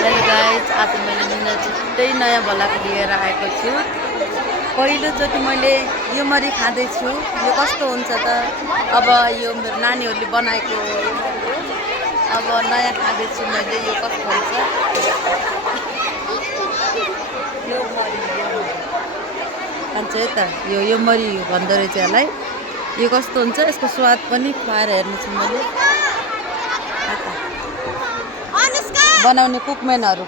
Hello guys, आज मैले निना छुट्टै नयाँ भलाको लिएर आएको छु। पहिलोचोटि मैले यो मरी खाँदैछु। यो कस्तो हुन्छ त? अब यो मेरो नानीहरूले बनाएको यो मरी हो। अब नयाँ खाँदैछु मैले, यो कस्तो हुन्छ यो मरी भन्छ है त। यो मरी भन्दो रहेछ यसलाई। यो कस्तो हुन्छ, यसको स्वाद पनि खुवाएर हेर्नेछु मैले। बनाउने कुकम्यानहरू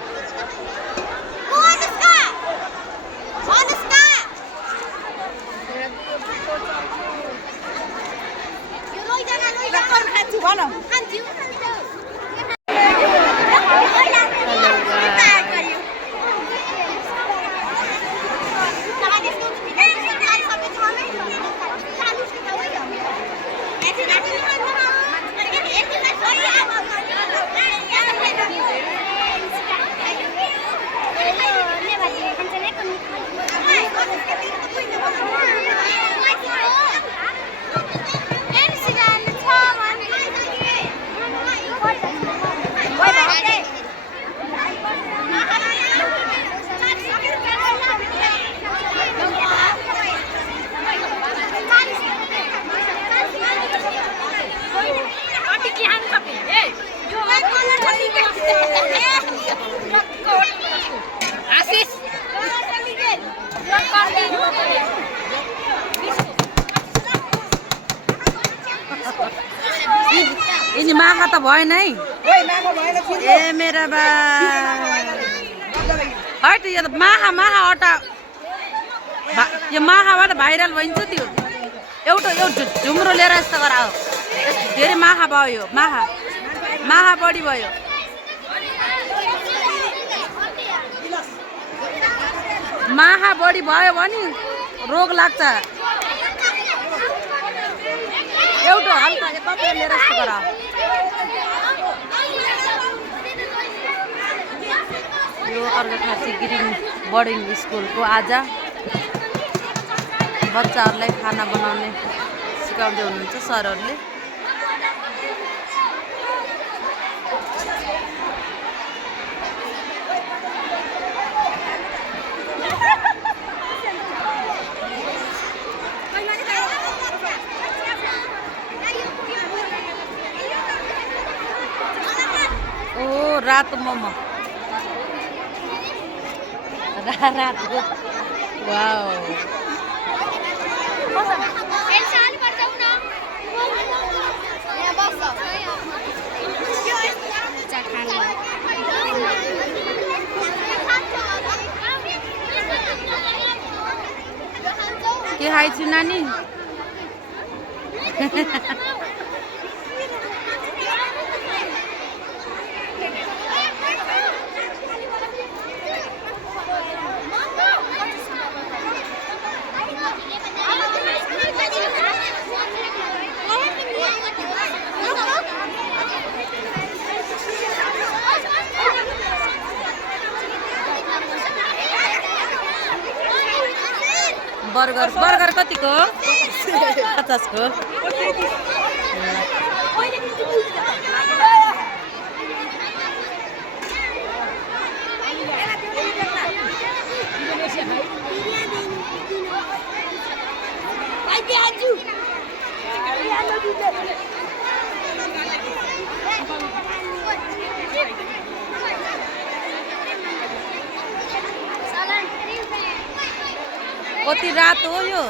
यिनी माखा त भएन है। ए मेरा बा हट, यो त माखा अटा यो माखाबाट भाइरल भइन्छ त्यो। एउटा झुम्रो लिएर यस्तो गराओ। धेरै माखा भयो, यो माखा बढी भयो। माखा बढी भयो भने रोग लाग्छ। एउटा हल्का कति लिएर यस्तो गराओ। यो अर्घाखाँची गिरिङ बोर्डिङ स्कुलको आज बच्चाहरूलाई खाना बनाउने सिकाउँदै हुनुहुन्छ सरहरूले। ओ रातो मोमो, रातको वाउ। के खाइछु नानी? बर्गर कतिको? 50 को। कति रातो हो यो?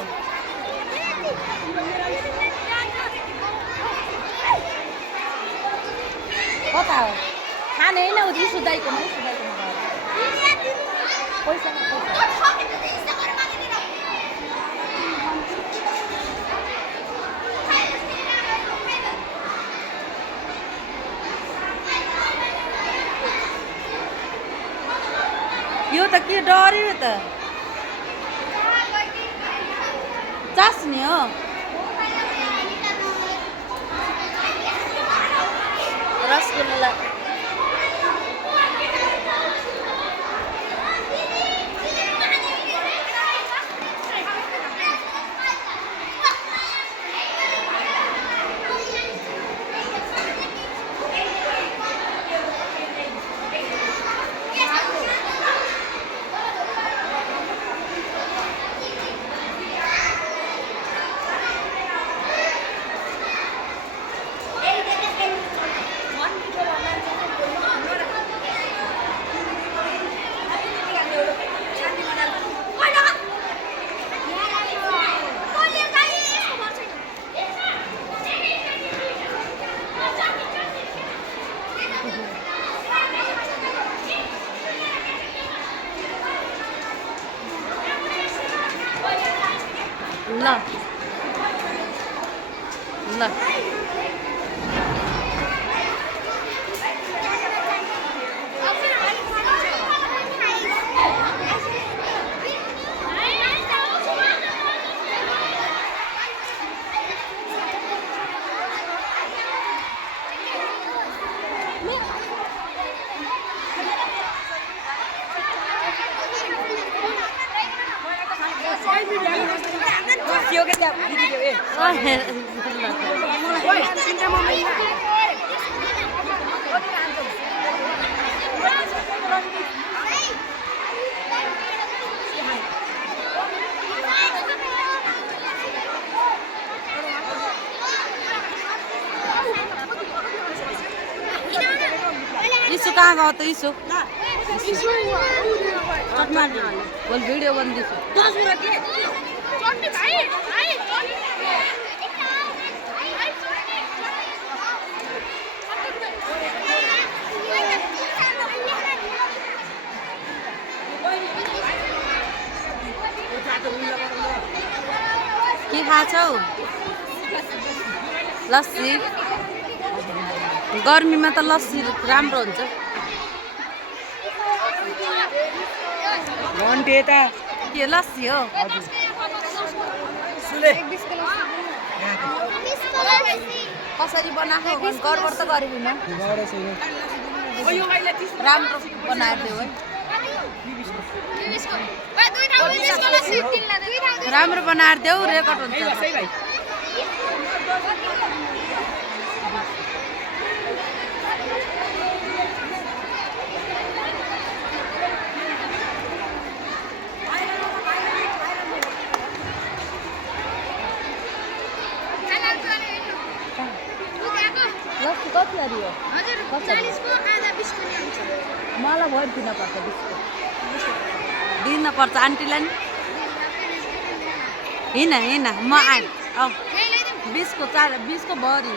कता हो खाने होइन? उति सुदाइकोमा पैसा यो त के डर्यो त? चास्नी हो। रसगुल्ला ल ल इसु कहाँ गयो त इसु बोल भिडियो बन्दैछु के खाछौ लस्सी गर्मीमा त लस्सी राम्रो हुन्छ के लस्सी हो कसरी बनाएको गडबड त गरेन राम्रो बनाएर देऊ है राम्रो बनाएर देऊ रेकर्ड हुन्छ लस्सी कति हो मलाई भयो दिनपर्छ दिनपर्छ आन्टीलाई नि हिँड म आएँ 20को 20को भरि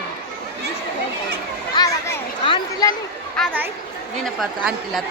आन्टीलाई नि आधा है दिनपर्छ आन्टीलाई त